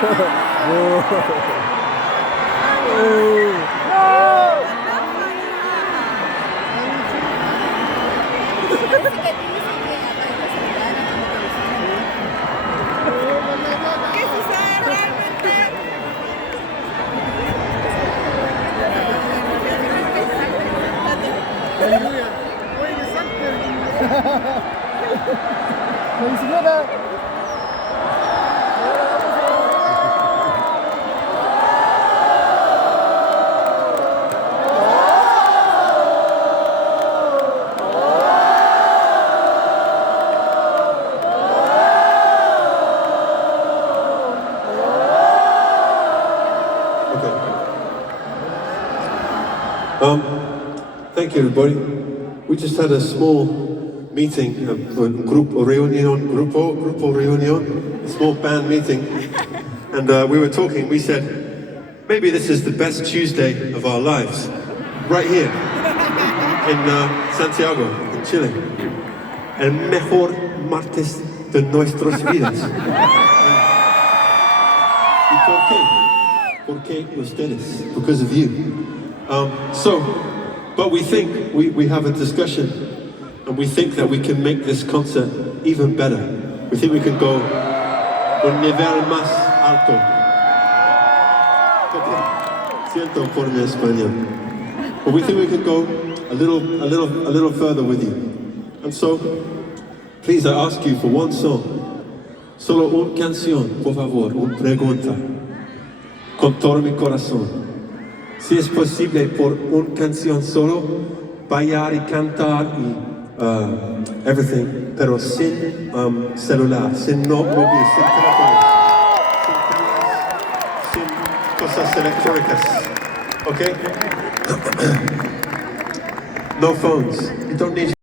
¿Qué sucede realmente? Oye, que salte. La bicicleta. Thank you, everybody. We just had a small meeting, grupo reunion, a small band meeting, and we were talking. We said, maybe this is the best Tuesday of our lives, right here in Santiago, in Chile. El mejor martes de nuestras vidas. ¿Y por qué? ¿Por qué ustedes? Because of you. But we think, we have a discussion, and we think that we can make this concert even better. We think we can go un nivel más alto. Siento por mi español. But we think we can go a little further with you. And so, please, I ask you for one song. Solo una canción, por favor, una pregunta. Con todo mi corazón. Si es posible por una canción solo, bailar y cantar y everything, pero sin celular, sin móvil, sin teléfono, sin cosas electrónicas, ¿ok? No phones. You don't need